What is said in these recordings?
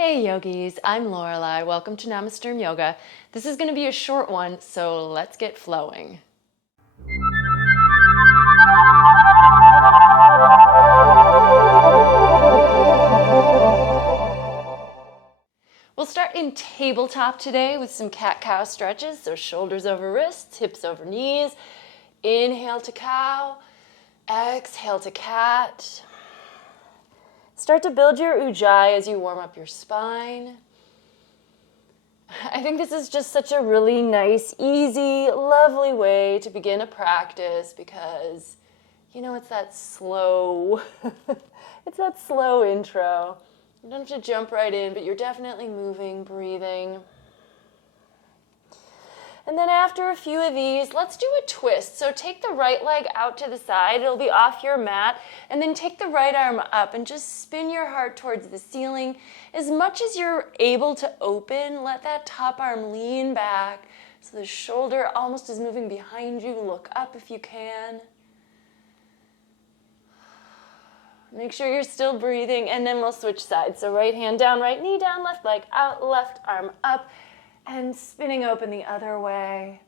Hey yogis, I'm Lorelai. Welcome to Namasturm Yoga. This is going to be a short one, so let's get flowing. We'll start in tabletop today with some cat-cow stretches, so shoulders over wrists, hips over knees. Inhale to cow, exhale to cat. Start to build your ujjayi as you warm up your spine. I think this is just such a really nice, easy, lovely way to begin a practice because, you know, it's that slow, intro. You don't have to jump right in, but you're definitely moving, breathing. And then after a few of these, let's do a twist. So take the right leg out to the side. It'll be off your mat. And then take the right arm up and just spin your heart towards the ceiling. As much as you're able to open, let that top arm lean back so the shoulder almost is moving behind you. Look up if you can. Make sure you're still breathing, and then we'll switch sides. So right hand down, right knee down, left leg out, left arm up. And spinning open the other way.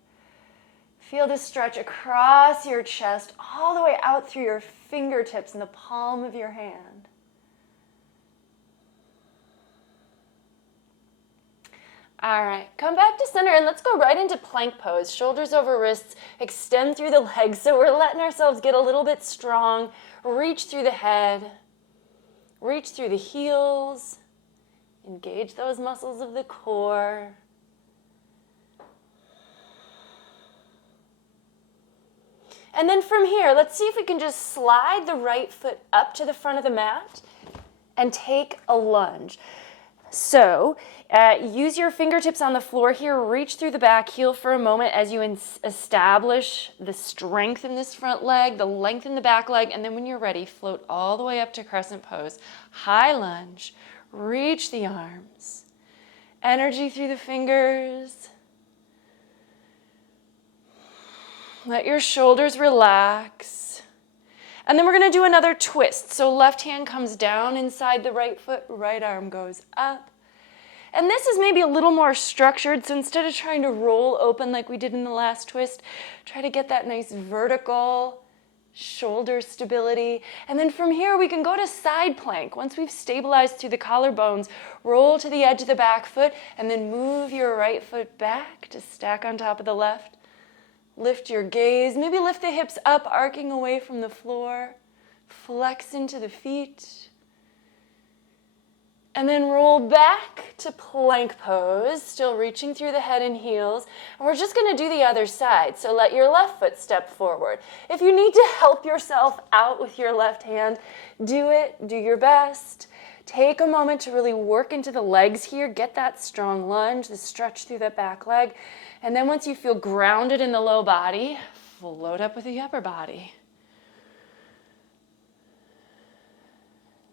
Feel the stretch across your chest, all the way out through your fingertips and the palm of your hand. All right, come back to center and let's go right into plank pose. Shoulders over wrists, extend through the legs. So we're letting ourselves get a little bit strong. Reach through the head, reach through the heels. Engage those muscles of the core. And then from here, let's see if we can just slide the right foot up to the front of the mat and take a lunge. So use your fingertips on the floor here. Reach through the back heel for a moment as you establish the strength in this front leg, the length in the back leg, and then when you're ready, float all the way up to crescent pose. High lunge. Reach the arms. Energy through the fingers. Let your shoulders relax. And then we're going to do another twist. So left hand comes down inside the right foot, right arm goes up. And this is maybe a little more structured. So instead of trying to roll open like we did in the last twist, try to get that nice vertical shoulder stability. And then from here, we can go to side plank. Once we've stabilized through the collarbones, roll to the edge of the back foot, and then move your right foot back to stack on top of the left. Lift your gaze, maybe lift the hips up, arcing away from the floor. Flex into the feet. And then roll back to plank pose, still reaching through the head and heels. And we're just going to do the other side, so let your left foot step forward. If you need to help yourself out with your left hand, do it, do your best. Take a moment to really work into the legs here. Get that strong lunge, the stretch through that back leg. And then once you feel grounded in the low body, float up with the upper body.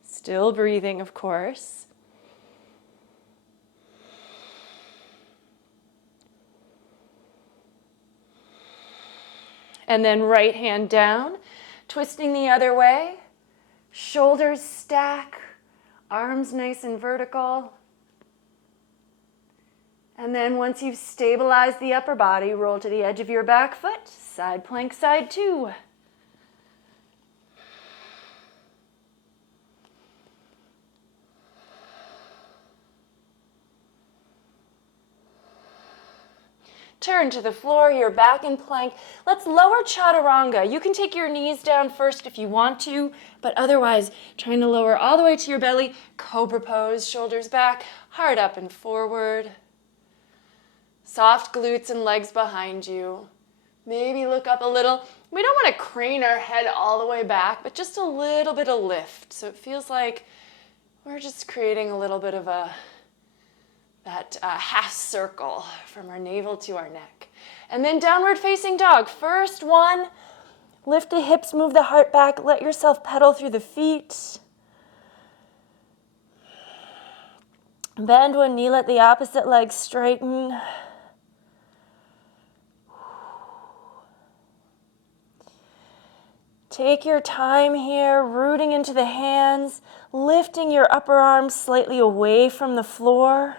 Still breathing, of course. And then right hand down, twisting the other way. Shoulders stack, arms nice and vertical. And then once you've stabilized the upper body, roll to the edge of your back foot, side plank, side two. Turn to the floor, you're back in plank. Let's lower chaturanga. You can take your knees down first if you want to, but otherwise, trying to lower all the way to your belly. Cobra pose, shoulders back, heart up and forward. Soft glutes and legs behind you. Maybe look up a little. We don't want to crane our head all the way back, but just a little bit of lift. So it feels like we're just creating a little bit of that half circle from our navel to our neck. And then downward facing dog. First one, lift the hips, move the heart back, let yourself pedal through the feet. Bend one knee, let the opposite leg straighten. Take your time here, rooting into the hands, lifting your upper arms slightly away from the floor.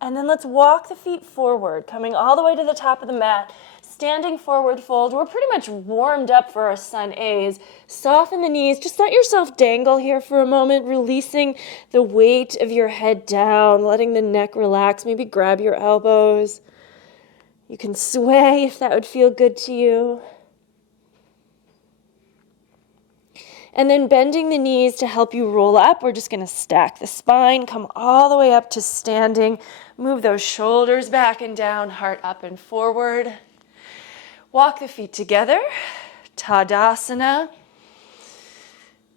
And then let's walk the feet forward, coming all the way to the top of the mat, standing forward fold. We're pretty much warmed up for our sun A's. Soften the knees. Just let yourself dangle here for a moment, releasing the weight of your head down, letting the neck relax. Maybe grab your elbows. You can sway if that would feel good to you. And then bending the knees to help you roll up. We're just going to stack the spine, come all the way up to standing. Move those shoulders back and down, heart up and forward. Walk the feet together, Tadasana.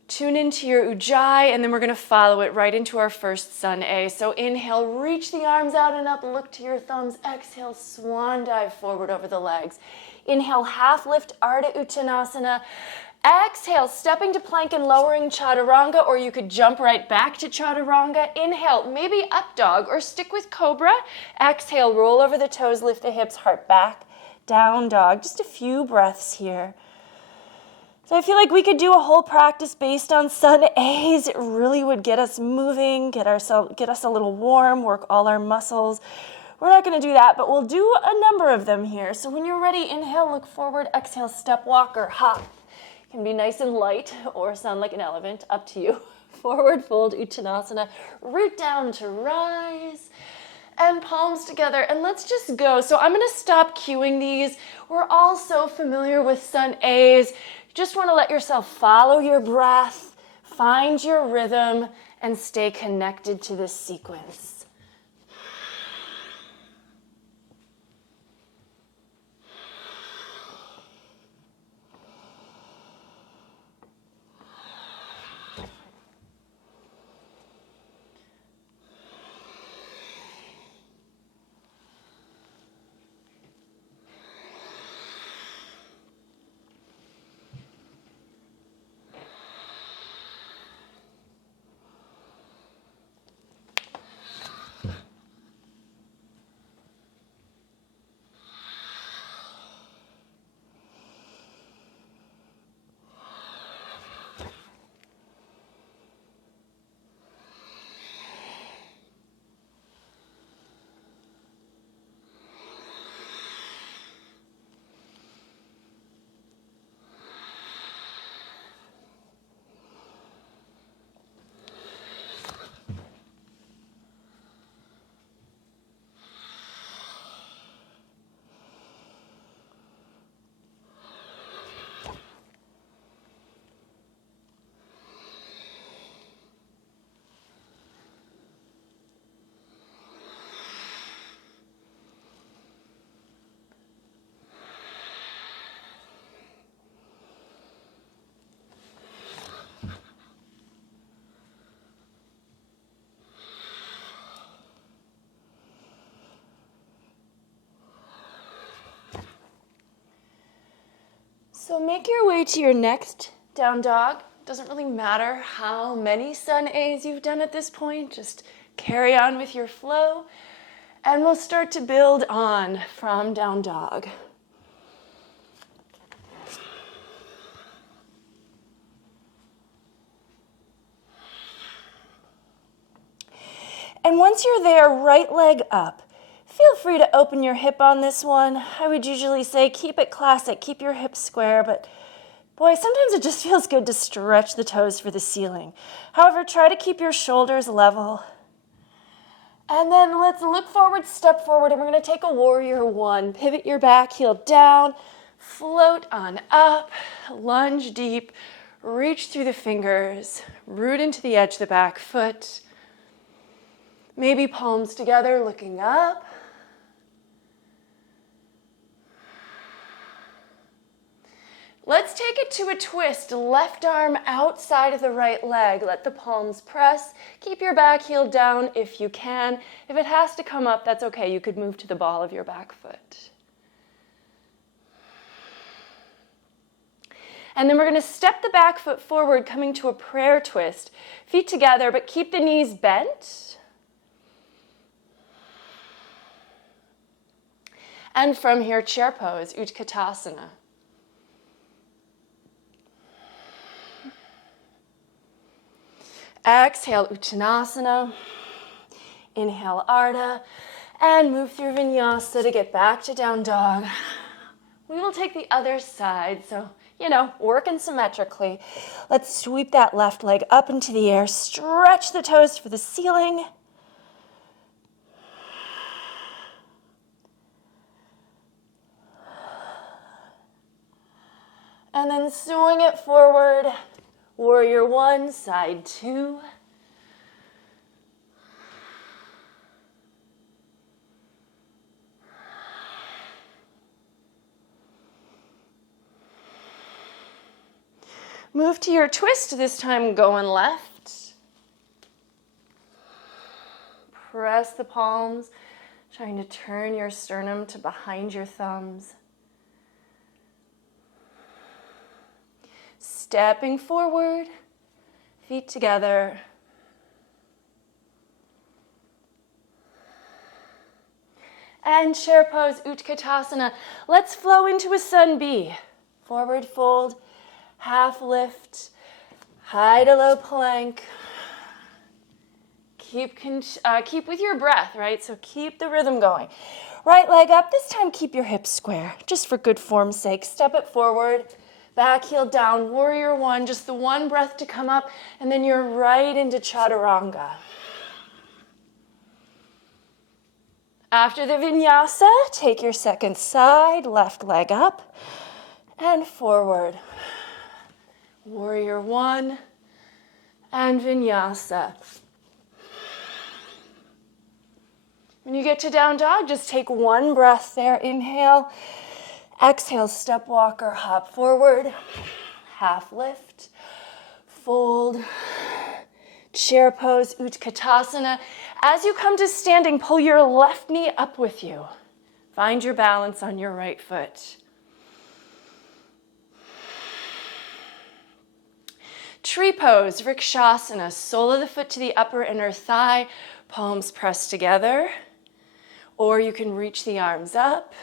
Tune into your Ujjayi, and then we're going to follow it right into our first sun A. So inhale, reach the arms out and up, look to your thumbs. Exhale, swan dive forward over the legs. Inhale, half lift, Ardha Uttanasana. Exhale, stepping to plank and lowering Chaturanga, or you could jump right back to Chaturanga. Inhale, maybe up dog or stick with Cobra. Exhale, roll over the toes, lift the hips, heart back, down dog. Just a few breaths here. So I feel like we could do a whole practice based on sun A's. It really would get us moving, get us a little warm, work all our muscles. We're not going to do that, but we'll do a number of them here. So when you're ready, inhale, look forward, exhale, step, walk, or hop. Can be nice and light or sound like an elephant, up to you. Forward fold, Uttanasana, root down to rise, and palms together, and let's just go. So I'm going to stop cueing these. We're all so familiar with sun A's. Just want to let yourself follow your breath, find your rhythm, and stay connected to this sequence. So make your way to your next down dog. Doesn't really matter how many sun A's you've done at this point. Just carry on with your flow. And we'll start to build on from down dog. And once you're there, right leg up. Feel free to open your hip on this one. I would usually say keep it classic, keep your hips square, but boy, sometimes it just feels good to stretch the toes for the ceiling. However, try to keep your shoulders level. And then let's look forward, step forward, and we're going to take a warrior one. Pivot your back, heel down, float on up, lunge deep, reach through the fingers, root into the edge of the back foot. Maybe palms together, looking up. Let's take it to a twist. Left arm outside of the right leg. Let the palms press. Keep your back heel down if you can. If it has to come up, that's okay. You could move to the ball of your back foot. And then we're going to step the back foot forward, coming to a prayer twist. Feet together, but keep the knees bent. And from here, chair pose, Utkatasana. Exhale, Uttanasana. Inhale, Ardha. And move through Vinyasa to get back to down dog. We will take the other side, so, working symmetrically. Let's sweep that left leg up into the air. Stretch the toes for the ceiling. And then swing it forward. Warrior one, side two. Move to your twist, this time going left. Press the palms, trying to turn your sternum to behind your thumbs. Stepping forward, feet together. And chair pose, Utkatasana. Let's flow into a sun B. Forward fold. Half lift, high to low plank. Keep with your breath, right? So keep the rhythm going. Right leg up, this time keep your hips square, just for good form's sake. Step it forward, back heel down, warrior one, just the one breath to come up, and then you're right into chaturanga. After the vinyasa, take your second side, left leg up, and forward. Warrior one, and vinyasa. When you get to down dog, just take one breath there. Inhale, exhale, step walker, hop forward, half lift, fold, chair pose, Utkatasana. As you come to standing, pull your left knee up with you. Find your balance on your right foot. Tree pose, Vrikshasana, sole of the foot to the upper inner thigh, palms pressed together, or you can reach the arms up.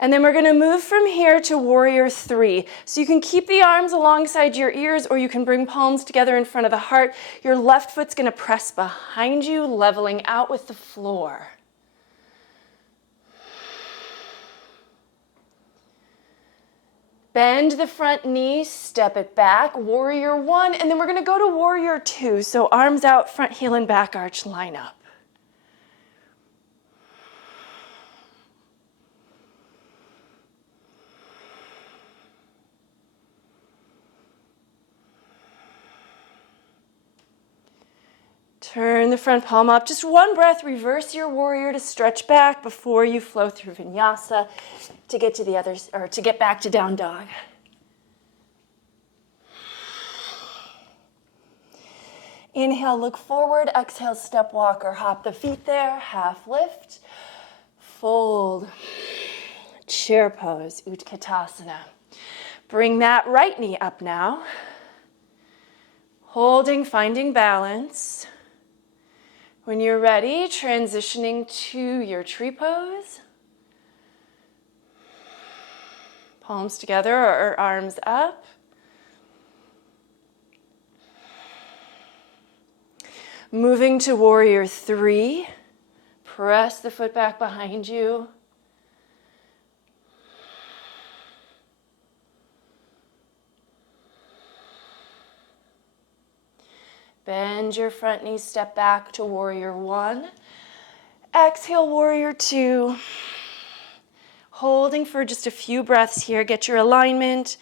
And then we're going to move from here to warrior three. So you can keep the arms alongside your ears, or you can bring palms together in front of the heart. Your left foot's going to press behind you, leveling out with the floor. Bend the front knee, step it back, warrior one, and then we're going to go to warrior two. So arms out, front heel and back arch line up. Turn the front palm up. Just one breath, reverse your warrior to stretch back before you flow through vinyasa to get to the others, or to get back to down dog. Inhale, look forward. Exhale, step walker. Hop the feet there. Half lift. Fold. Chair pose, Utkatasana. Bring that right knee up now. Holding, finding balance. When you're ready, transitioning to your tree pose. Palms together or arms up. Moving to warrior three. Press the foot back behind you. Bend your front knee, step back to warrior one. Exhale, warrior two. Holding for just a few breaths here. Get your alignment.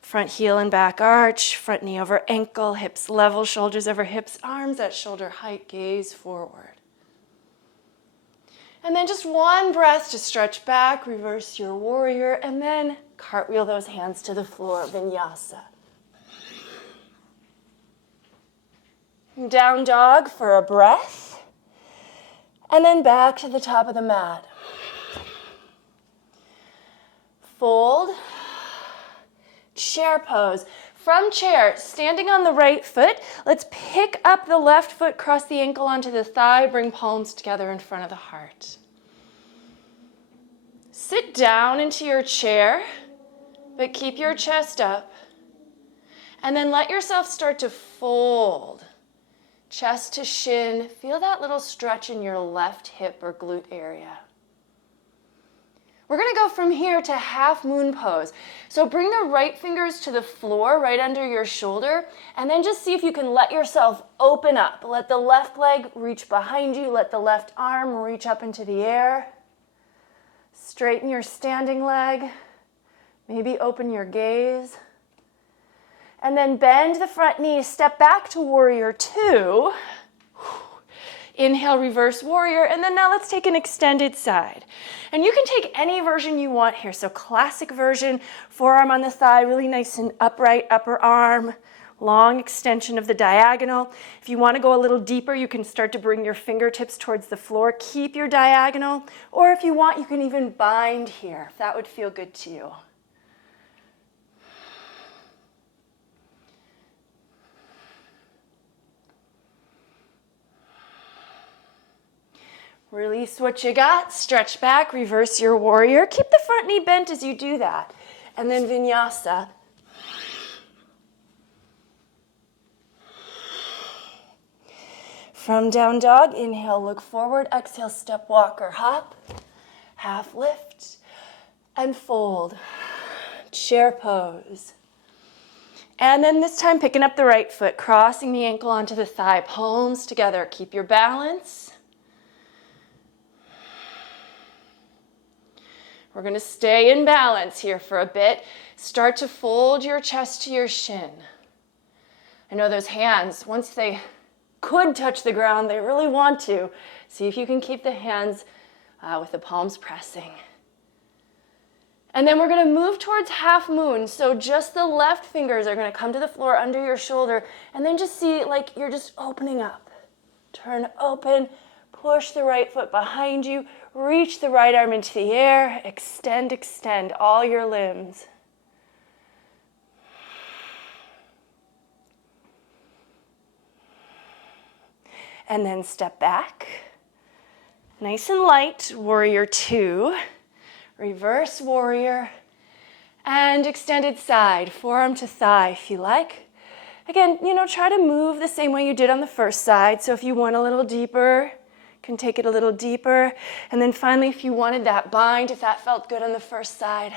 Front heel and back arch. Front knee over ankle. Hips level, shoulders over hips. Arms at shoulder height. Gaze forward. And then just one breath to stretch back. Reverse your warrior. And then cartwheel those hands to the floor. Vinyasa. Down dog for a breath, and then back to the top of the mat. Fold, chair pose. From chair, standing on the right foot, let's pick up the left foot, cross the ankle onto the thigh, bring palms together in front of the heart. Sit down into your chair, but but keep your chest up. And then let yourself start to fold. Chest to shin. Feel that little stretch in your left hip or glute area. We're going to go from here to half moon pose. So bring the right fingers to the floor right under your shoulder, and then just see if you can let yourself open up. Let the left leg reach behind you. Let the left arm reach up into the air. Straighten your standing leg. Maybe open your gaze. And then bend the front knee. Step back to warrior two. Inhale, reverse warrior, and then now let's take an extended side. And you can take any version you want here. So classic version, forearm on the thigh, really nice and upright, upper arm, long extension of the diagonal. If you want to go a little deeper, you can start to bring your fingertips towards the floor. Keep your diagonal, or if you want, you can even bind here, if that would feel good to you. Release what you got, stretch back, reverse your warrior. Keep the front knee bent as you do that. And then vinyasa. From down dog, inhale, look forward. Exhale, step, walk, or hop. Half lift and fold. Chair pose. And then this time, picking up the right foot, crossing the ankle onto the thigh, palms together. Keep your balance. We're going to stay in balance here for a bit. Start to fold your chest to your shin. I know those hands, once they could touch the ground, they really want to. See if you can keep the hands with the palms pressing. And then we're going to move towards half moon. So just the left fingers are going to come to the floor under your shoulder. And then just see like you're just opening up. Turn open. Push the right foot behind you. Reach the right arm into the air. Extend, extend all your limbs. And then step back. Nice and light, warrior two. Reverse warrior. And extended side, forearm to thigh if you like. Again, try to move the same way you did on the first side. So if you want a little deeper, can take it a little deeper. And then finally, if you wanted that bind, if that felt good on the first side,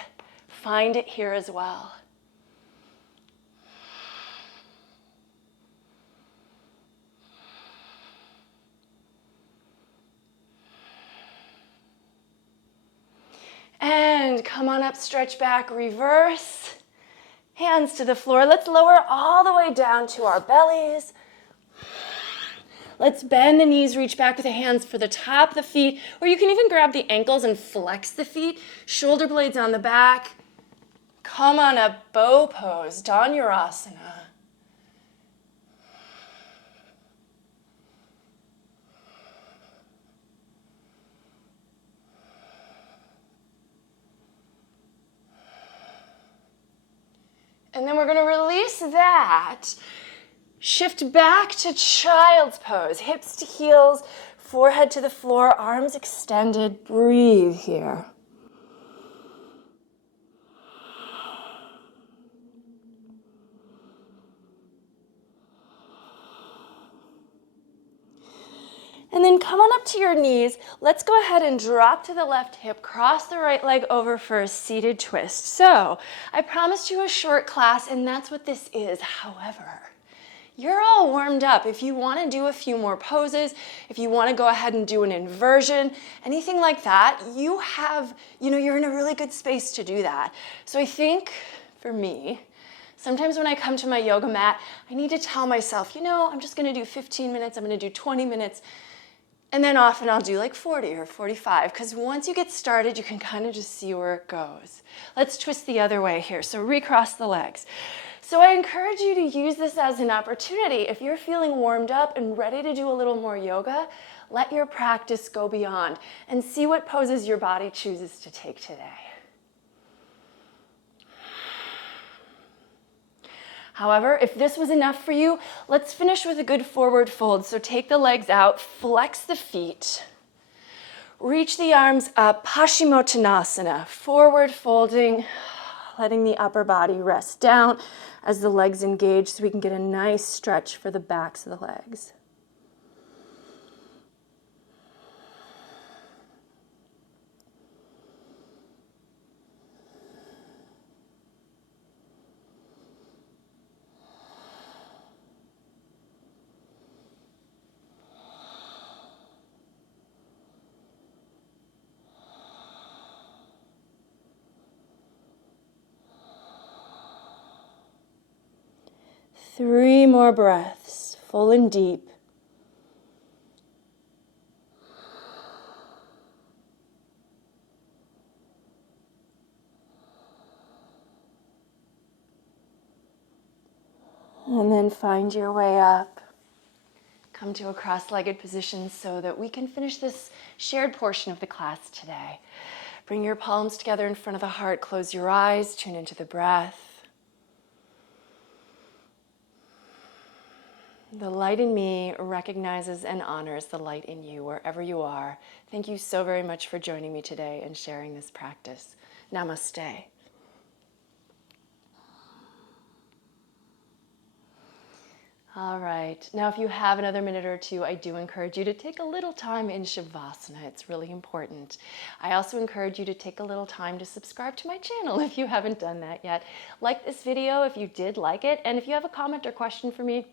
find it here as well. And come on up, stretch back, reverse. Hands to the floor. Let's lower all the way down to our bellies. Let's bend the knees, reach back with the hands for the top of the feet, or you can even grab the ankles and flex the feet. Shoulder blades on the back. Come on up, bow pose, Dhanurasana. And then we're going to release that. Shift back to child's pose. Hips to heels, forehead to the floor, arms extended. Breathe here. And then come on up to your knees. Let's go ahead and drop to the left hip, cross the right leg over for a seated twist. So I promised you a short class, and that's what this is. However, you're all warmed up. If you want to do a few more poses, if you want to go ahead and do an inversion, anything like that, you're in a really good space to do that. So I think for me, sometimes when I come to my yoga mat, I need to tell myself, I'm just going to do 15 minutes, I'm going to do 20 minutes, and then often I'll do like 40 or 45, because once you get started, you can kind of just see where it goes. Let's twist the other way here. So recross the legs. So I encourage you to use this as an opportunity. If you're feeling warmed up and ready to do a little more yoga, let your practice go beyond and see what poses your body chooses to take today. However, if this was enough for you, let's finish with a good forward fold. So take the legs out, flex the feet, reach the arms up, Paschimottanasana, forward folding, letting the upper body rest down as the legs engage so we can get a nice stretch for the backs of the legs. Three more breaths, full and deep. And then find your way up. Come to a cross-legged position so that we can finish this shared portion of the class today. Bring your palms together in front of the heart. Close your eyes. Tune into the breath. The light in me recognizes and honors the light in you wherever you are. Thank you so very much for joining me today and sharing this practice. Namaste. All right, now if you have another minute or two, I do encourage you to take a little time in Shavasana. It's really important. I also encourage you to take a little time to subscribe to my channel if you haven't done that yet. Like this video if you did like it, and if you have a comment or question for me,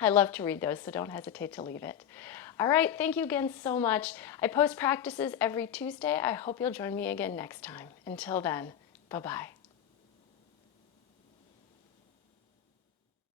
I love to read those, so don't hesitate to leave it. All right, thank you again so much. I post practices every Tuesday. I hope you'll join me again next time. Until then, bye-bye.